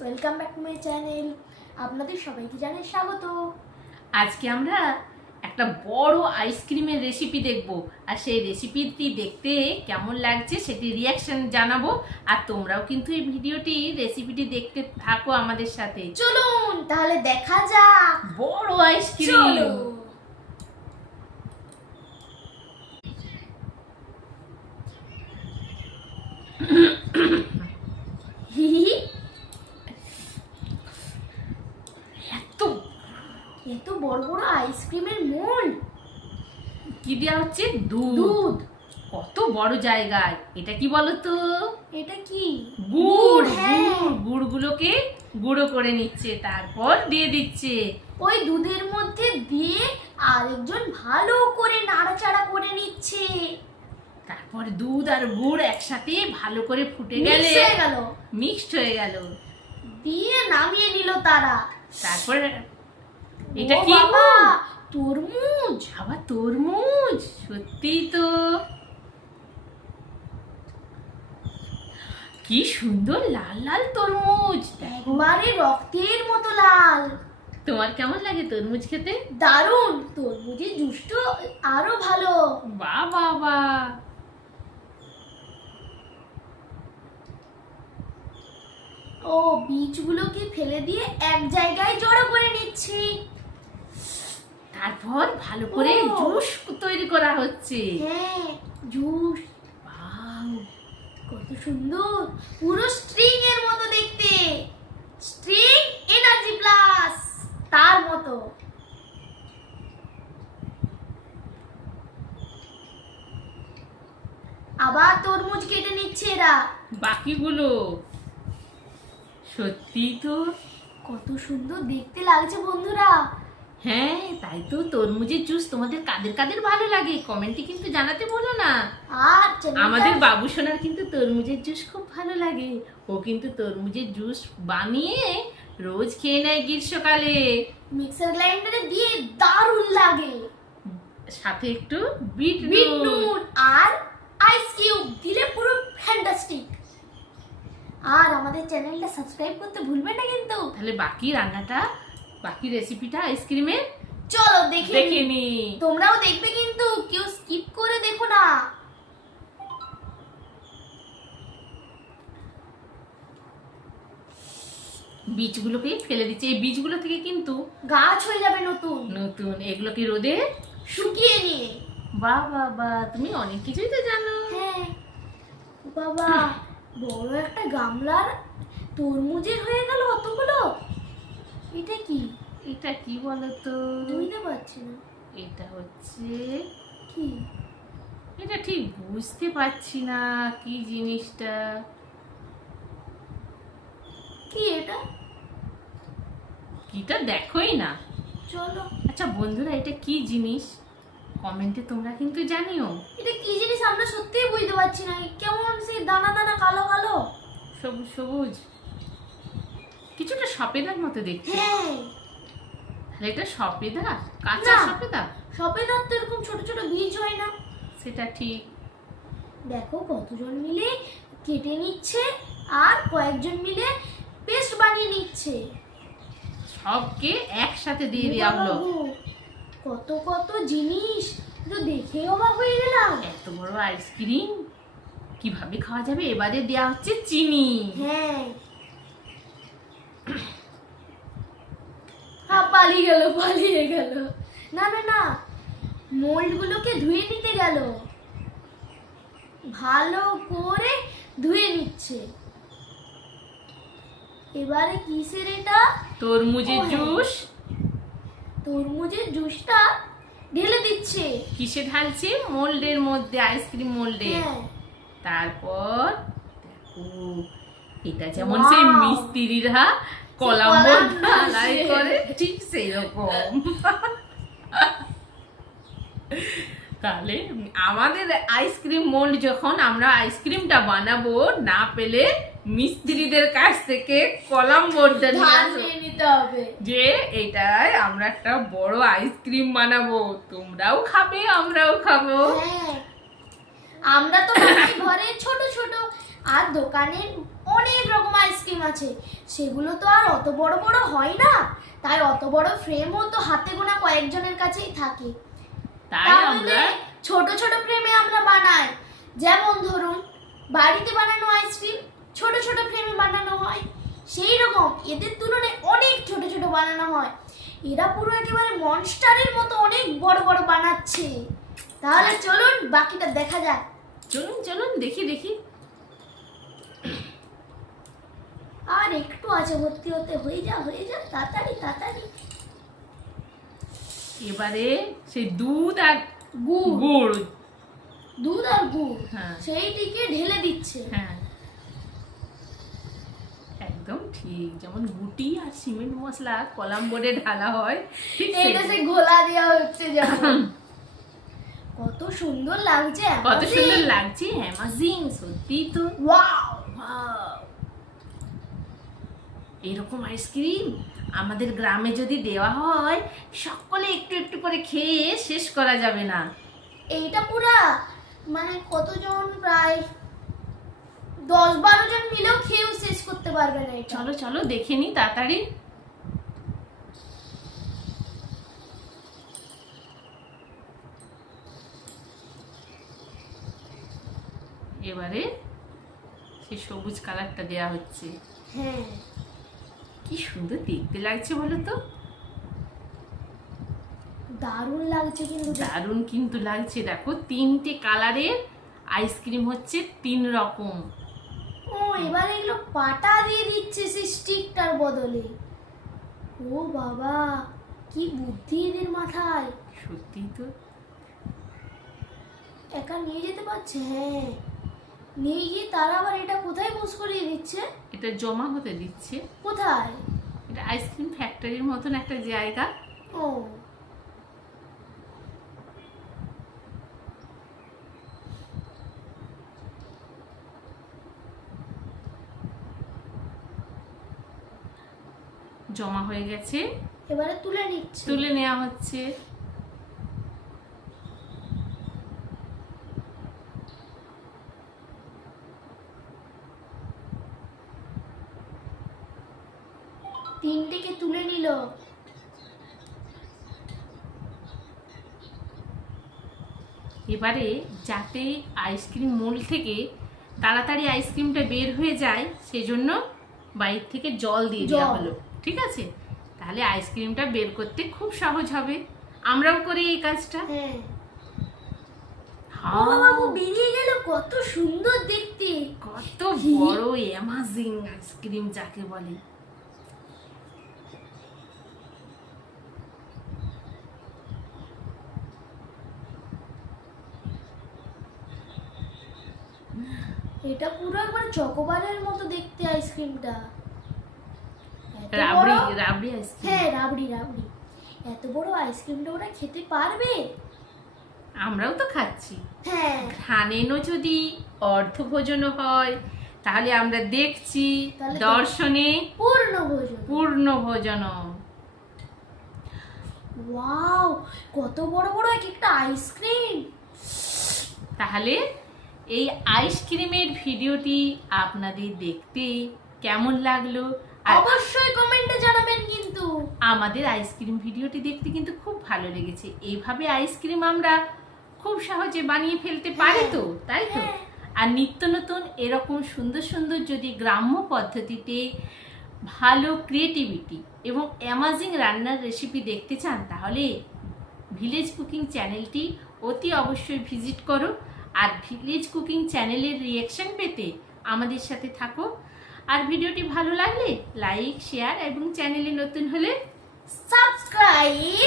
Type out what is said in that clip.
Welcome back to my channel. আপনাদের সবাইকে জানাই স্বাগত। আজকে আমরা একটা বড় আইসক্রিমের রেসিপি দেখব, আর সেই রেসিপিটি দেখতে কেমন লাগছে সেটি রিয়াকশন জানাবো। আর তোমরাও কিন্তু এই রেসিপিটি দেখতে থাকো আমাদের সাথে। চলুন তাহলে দেখা যাক বড় আইসক্রিম। চলো। এত এত বড় বড় আইসক্রিমের মোল্ড। কি দেওয়া হচ্ছে? দুধ। দুধ। কত বড় জায়গায়। এটা কি বলতো? এটা কি? গুড়। হ্যাঁ, গুড়গুলোকে গুঁড়ো করে নিচ্ছে, তারপর দিয়ে দিচ্ছে। ওই দুধের মধ্যে দিয়ে আরেকজন ভালো করে নাড়াচাড়া করে নিচ্ছে। তারপর দুধ আর গুড় একসাথে ভালো করে ফুটে গেলে মিক্সড হয়ে গেল, দিয়ে নামিয়ে নিল তারা। তারপর এটা ও কি? বাবা, তরমুজ। আবার তরমুজ। সত্যি তো, কি সুন্দর লাল লাল তরমুজ। একবারে রক্তের মতো লাল। তোমার কেমন লাগে তরমুজ খেতে? দারুণ। তরমুজের জুসটা আরো ভালো। বাহ বাহ বাহ। ও বীজগুলোকে ফেলে দিয়ে এক জায়গায় জড়ো করে নিচ্ছি। তারপর ভালো করে ও। জুস তৈরি করা হচ্ছে। হ্যাঁ, জুস। বাহ, কত সুন্দর, পুরো স্ট্রিং এর মতো দেখতে। স্ট্রিং এনার্জি প্লাস তার মতো। আবার তরমুজ কেটে নিচ্ছে এরা। বাকিগুলো সত্যি তো, কত সুন্দর দেখতে লাগছে বন্ধুরা। হ্যাঁ তাই তো। তরমুজের জুস তোমাদের কাদের কাদের ভালো লাগে কমেন্টে কিন্তু জানাতে বলো না। আর আমাদের বাবু সোনার কিন্তু তরমুজের জুস খুব ভালো লাগে। ও কিন্তু তরমুজের জুস বানিয়ে রোজ খেয়ে নেয় গ্রীষ্মকালে। মিক্সার গ্রাইন্ডারে দিয়ে দারুণ লাগে। সাথে একটু বিট বিট নুন। নুন আর আইস কিউব দিলে পুরো ফ্যান্টাস্টিক। আর আমাদের চ্যানেলটা সাবস্ক্রাইব করতে ভুলবেন না কিন্তু। তাহলে বাকি রান্নাটা, বাকি রেসিপিটা আইসক্রিমের চলো দেখে দেখে নিই। নি। তোমরাও দেখবে কিন্তু, কেউ স্কিপ করে দেখো না। বীজগুলোকে ফেলে দিচ্ছে। এই বীজগুলো থেকে কিন্তু গাছ হয়ে যাবে নতুন। নতুন, এগুলোকে রোদে শুকিয়ে নিয়ে। বাহ বাহ বাহ, তুমি অনেক কিছুই তো জানো। হ্যাঁ বাবা, বড় একটা গামলার তরমুজের হয়ে গেল অতগুলো। এটা কি? এটা কি বলতো? বুঝতে পারছি না। এটা হচ্ছে, কি? এটা ঠিক বুঝতে পারছি না কি জিনিসটা। কি এটা? কিটা দেখোই না। চলো। আচ্ছা বন্ধুরা, এটা কি জিনিস কমেন্টে তোমরা কিন্তু জানিও। এটা কি জিনিস আমরা সত্যিই বুঝতে পারছি না। কেমন সেই দানা দানা কালো কালো। সবুজ সবুজ, কিছুটা সপেদার মতো দেখতে। হ্যাঁ। তাহলে এটা সপেদা, কাঁচা না। সপেদা? সপেদার তো এরকম ছোট ছোট বীজ হয় না। সেটা ঠিক। দেখো কতজন মিলে কেটে নিচ্ছে আর কয়েকজন মিলে পেস্ট বানিয়ে নিচ্ছে। সবকে একসাথে দিয়ে দেওয়া হলো। বাবু, কত কত জিনিস তো দেখে অবাক হয়ে গেলাম। এত বড় আইসক্রিম কিভাবে খাওয়া যাবে? এবারে দেওয়া হচ্ছে চিনি। হ্যাঁ। হ্যাঁ, পালিয়ে গেল। না না না, মোল্ডগুলোকে ধুয়ে নিতে গেল। ভালো করে ধুয়ে নিচ্ছে। এবারে কিসের এটা? তরমুজের ও হ্যাঁ। জুস। তরমুজের জুসটা ঢেলে দিচ্ছে। কিসে ঢালছে? মোল্ডের মধ্যে, আইসক্রিম মোল্ডে। হ্যাঁ। তারপর দেখো, এটা যেমন Wow! সেই মিস্ত্রিরা কলাম কলাম ঢালাই ঢালছে। করে, ঠিক সেই রকম। তাহলে আমাদের আইসক্রিম মোল্ড যখন আমরা আইসক্রিমটা বানাবো, না পেলে মিস্ত্রিদের কাছ থেকে কলাম বোর্ডটা নিয়ে আসো, ঢালিয়ে নিতে হবে। যে এটাই আমরা একটা বড় আইসক্রিম বানাবো, তোমরাও খাবে আমরাও খাবো। হ্যাঁ, আমরা তো বানাই ঘরে ছোট ছোট, আর দোকানে অনেক রকম আইসক্রিম আছে, সেগুলো তো আর অত বড় বড় হয় না, তাই অত বড় ফ্রেমও তো হাতে গোনা কয়েকজনের কাছেই থাকে। তাই তাহলে আমরা ছোট ছোট ফ্রেমে আমরা বানাই, যেমন ধরুন বাড়িতে বানানো আইসক্রিম ছোট ছোট ফ্রেমে বানানো হয়, সেই রকম এদের তুলনায় অনেক ছোট ছোট বানানো হয়। এরা পুরো একেবারে মনস্টারের মতো অনেক বড় বড় বানাচ্ছে। তাহলে চলুন বাকিটা দেখা যাক। চলুন চলুন দেখি দেখি। আর একটু আছে ভর্তি হতে, হয়ে যা তাড়াতাড়ি তাড়াতাড়ি। এবারে সেই দুধ আর গুড় গুড়, দুধ আর গুড় হ্যাঁ সেইটিকে ঢেলে দিচ্ছে। হ্যাঁ একদম ঠিক, যেমন গুটি আর সিমেন্ট মশলা কলাম বোর্ডে ঢালা হয়, ঠিক এইটা সেই সে ঘোলা দেওয়া হচ্ছে যেমন। কত সুন্দর লাগছে, কত সুন্দর লাগছে, অ্যামাজিং সত্যি তো। ওয়াও। Wow! এরকম আইসক্রিম আমাদের গ্রামে যদি দেওয়া হয়, সকলে একটু একটু করে খেয়ে শেষ করা যাবে না। এইটা পুরা মানে কতজন, প্রায় 10-12 জন মিলেও খেয়েও শেষ করতে পারবে না এটা। চলো চলো দেখে নি তাড়াতাড়ি। এবারে সেই সবুজ কালারটা দেয়া হচ্ছে, হ্যাঁ কি সুন্দর দেখতে লাগছে বলো তো। দারুণ লাগছে কিন্তু দারুণ কিন্তু লাগছে, দেখো 3টে কালারের আইসক্রিম হচ্ছে, 3 রকম। ও এবার এগুলো পাটা দিয়ে দিচ্ছে সেই স্টিকটার বদলে। ও বাবা, কি বুদ্ধি এদের মাথায়। সত্যি তো। একা নিয়ে যেতে পারছে, হ্যাঁ নিয়ে গিয়ে তারা আবার এটা কোথায় পোস্ট করিয়ে দিচ্ছে? এটা জমা হতে দিচ্ছে, কোথায়? এটা আইসক্রিম ফ্যাক্টরির মতন একটা জায়গা। ও জমা হয়ে গেছে, এবারে তুলে নিচ্ছে। তুলে নেওয়া হচ্ছে। তিনটেকে তুলে নিল। এবারে যাতে আইসক্রিম মোল্ড থেকে তাড়াতাড়ি আইসক্রিমটা বের হয়ে যায়, সেজন্য বাইরে থেকে জল দিয়ে দেওয়া জল। হলো, ঠিক আছে? তাহলে আইসক্রিমটা বের করতে খুব সহজ হবে। আমরাও করি এই কাজটা। হ্যাঁ হ্যাঁ, বাবু বেরিয়ে গেল, কত সুন্দর দেখতে। কত বড় অ্যামাজিং আইসক্রিম যাকে বলে। এটা পুরো একবার চকোবারের মতো দেখতে আইসক্রিমটা। এত রাবড়ি বড়। রাবড়ি আইসক্রিম। হ্যাঁ রাবড়ি রাবড়ি। এত বড় আইসক্রিমটা ওরা খেতে পারবে? আমরাও তো খাচ্ছি। হ্যাঁ খানেনও যদি অর্ধভোজনও হয়, তাহলে আমরা দেখছি তাহলে তো দর্শনে পূর্ণ ভোজন। পূর্ণ ভোজন। ওয়াও, কত বড় বড় এক একটা আইসক্রিম। তাহলে এই আইসক্রিমের ভিডিওটি আপনাদের দেখতে কেমন লাগলো, আর অবশ্যই কমেন্টে জানাবেন কিন্তু। আমাদের আইসক্রিম ভিডিওটি দেখতে কিন্তু খুব ভালো লেগেছে। এইভাবে আইসক্রিম আমরা খুব সহজে বানিয়ে ফেলতে পারি তো, তাই তো? হ্যাঁ। আর নিত্য নতুন এরকম সুন্দর সুন্দর যদি গ্রাম্য পদ্ধতিতে ভালো ক্রিয়েটিভিটি এবং অ্যামাজিং রান্নার রেসিপি দেখতে চান, তাহলে ভিলেজ কুকিং চ্যানেলটি অতি অবশ্যই ভিজিট করো। আর ভিলেজ কুকিং চ্যানেলের রিঅ্যাকশন পেতে আমাদের সাথে থাকো। আর ভিডিওটি ভালো লাগলে লাইক, শেয়ার এবং চ্যানেলে নতুন হলে সাবস্ক্রাইব